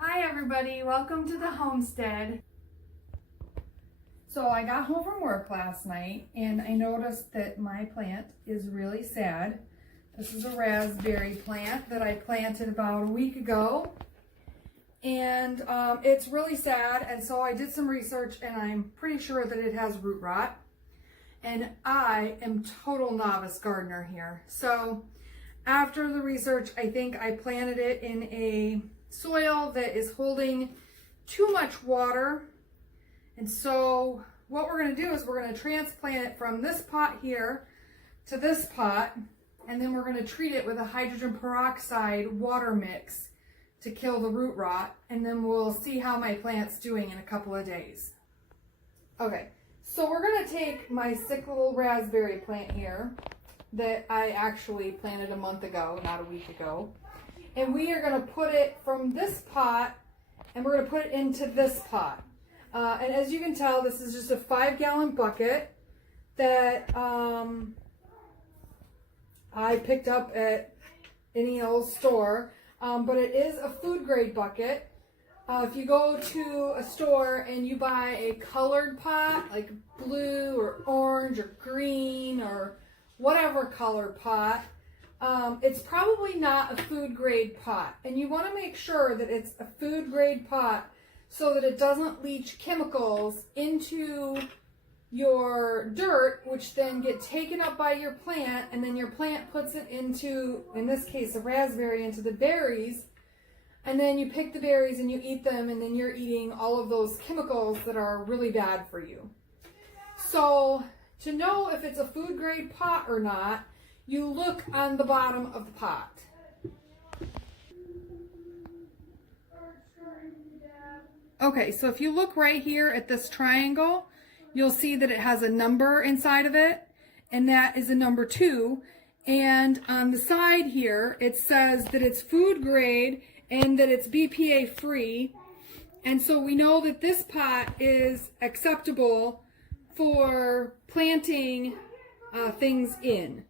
Hi everybody, welcome to the homestead. So I got home from work last night and I noticed that my plant is really sad. This is a raspberry plant that I planted about a week ago. And it's really sad, and so I did some research and I'm pretty sure that it has root rot. And I am total novice gardener here. So after the research, I think I planted it in a soil that is holding too much water. And so what we're going to do is we're going to transplant it from this pot here to this pot, and then we're going to treat it with a hydrogen peroxide water mix to kill the root rot, and then we'll see how my plant's doing in a couple of days. Okay, so we're going to take my sick little raspberry plant here that I actually planted a month ago, not a week ago, and we are going to put it from this pot and we're going to put it into this pot. And as you can tell, this is just a 5-gallon bucket that I picked up at any old store. But it is a food grade bucket. If you go to a store and you buy a colored pot, like blue or orange or green or whatever color pot, it's probably not a food grade pot. And you want to make sure that it's a food grade pot so that it doesn't leach chemicals into your dirt, which then get taken up by your plant, and then your plant puts it into, in this case, a raspberry, into the berries, and then you pick the berries and you eat them, and then you're eating all of those chemicals that are really bad for you. So to know if it's a food grade pot or not, you look on the bottom of the pot. Okay, so if you look right here at this triangle, you'll see that it has a number inside of it, and that is a number 2. And on the side here, it says that it's food grade and that it's BPA free. And so we know that this pot is acceptable for planting things in.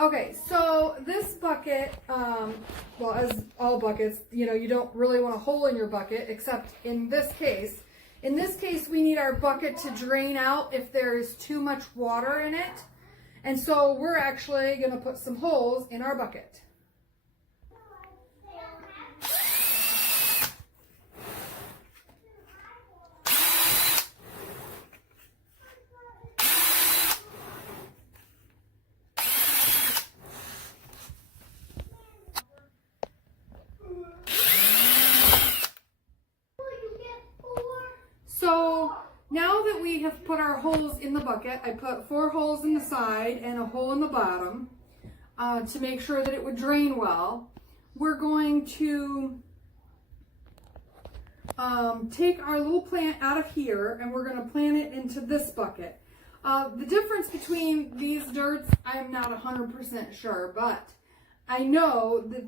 Okay, so this bucket, well, as all buckets, you don't really want a hole in your bucket, except in this case. In this case, we need our bucket to drain out if there's too much water in it. And so we're actually going to put some holes in our bucket. So now that we have put our holes in the bucket, I put 4 holes in the side and a hole in the bottom to make sure that it would drain well. We're going to take our little plant out of here and we're going to plant it into this bucket. The difference between these dirts, I'm not 100% sure, but I know that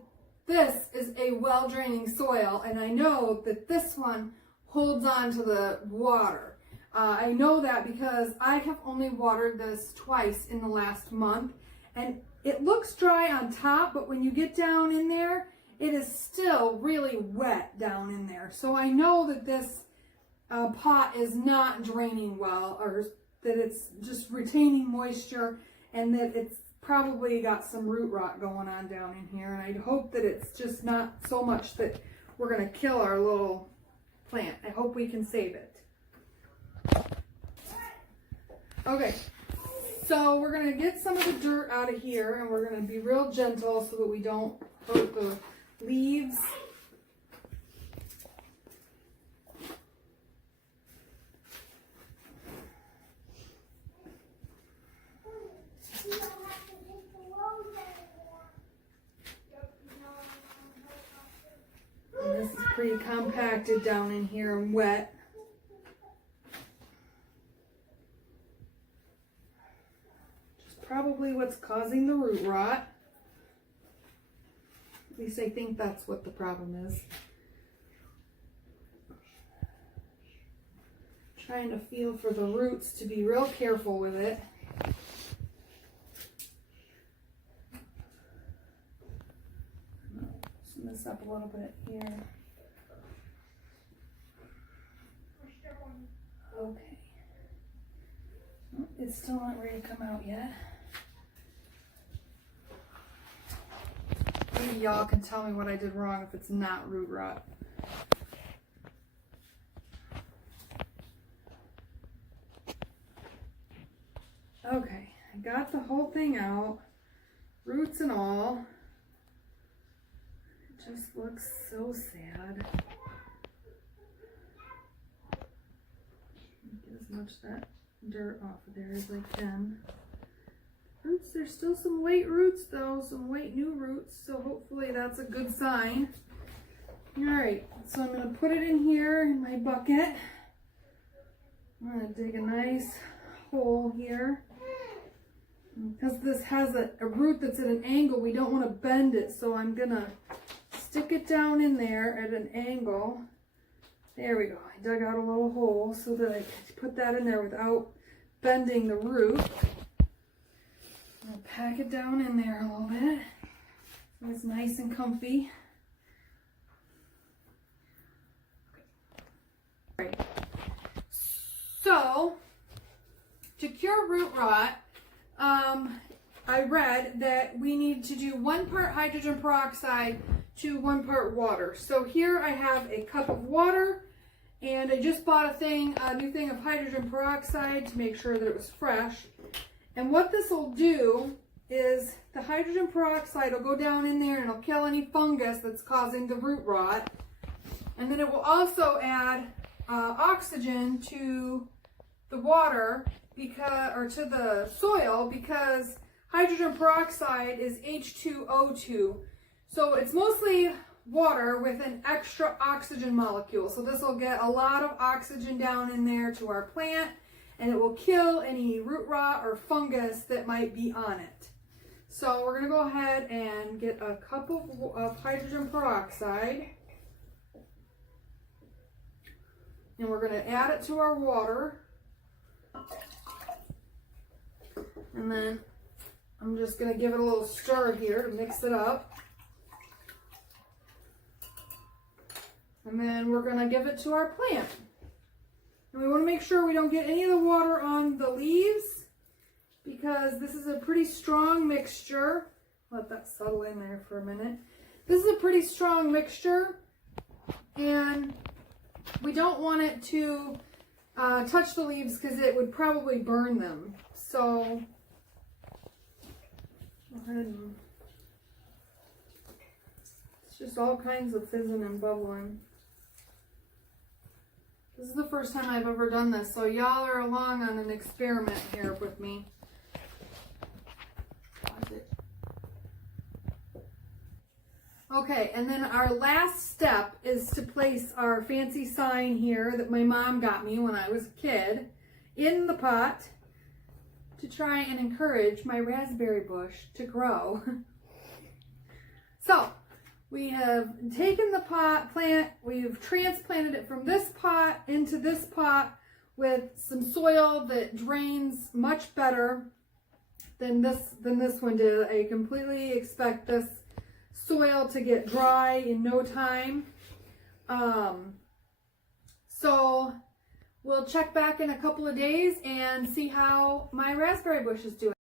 this is a well-draining soil, and I know that this one holds on to the water. I know that because I have only watered this twice in the last month, and it looks dry on top, but when you get down in there, it is still really wet down in there. So I know that this pot is not draining well, or that it's just retaining moisture, and that it's probably got some root rot going on down in here. And I hope that it's just not so much that we're going to kill our little plant. I hope we can save it. Okay, so we're going to get some of the dirt out of here, and we're going to be real gentle so that we don't hurt the leaves. And this is pretty compacted down in here and wet. Which is probably what's causing the root rot. At least I think that's what the problem is. Trying to feel for the roots, to be real careful with it. loosen this up a little bit here. Okay. Oh, it's still not ready to come out yet. Maybe y'all can tell me what I did wrong if it's not root rot. Okay, I got the whole thing out, roots and all. It just looks so sad. Get as much of that dirt off of there as I can. Roots, there's still some late roots though, some late new roots, so hopefully that's a good sign. Alright, so I'm going to put it in here in my bucket. I'm going to dig a nice hole here. Because this has a root that's at an angle, we don't want to bend it, so I'm going to stick it down in there at an angle. There we go. I dug out a little hole so that I can put that in there without bending the root. I'll pack it down in there a little bit so it's nice and comfy. Right. So, to cure root rot, I read that we need to do 1 part hydrogen peroxide to 1 part water. So here I have a cup of water, and I just bought a new thing of hydrogen peroxide to make sure that it was fresh. And what this will do is the hydrogen peroxide will go down in there and it'll kill any fungus that's causing the root rot. And then it will also add oxygen to the water or to the soil, because hydrogen peroxide is H2O2. So it's mostly water with an extra oxygen molecule. So this will get a lot of oxygen down in there to our plant, and it will kill any root rot or fungus that might be on it. So we're going to go ahead and get a cup of hydrogen peroxide, and we're going to add it to our water. And then I'm just going to give it a little stir here to mix it up. And then we're going to give it to our plant. And we want to make sure we don't get any of the water on the leaves, because this is a pretty strong mixture. Let that settle in there for a minute. This is a pretty strong mixture, and we don't want it to touch the leaves because it would probably burn them. So go ahead and it's just all kinds of fizzing and bubbling. This is the first time I've ever done this, so y'all are along on an experiment here with me. Okay, and then our last step is to place our fancy sign here that my mom got me when I was a kid in the pot to try and encourage my raspberry bush to grow. So, we have taken the plant, we've transplanted it from this pot into this pot with some soil that drains much better than this one did. I completely expect this soil to get dry in no time. So we'll check back in a couple of days and see how my raspberry bush is doing.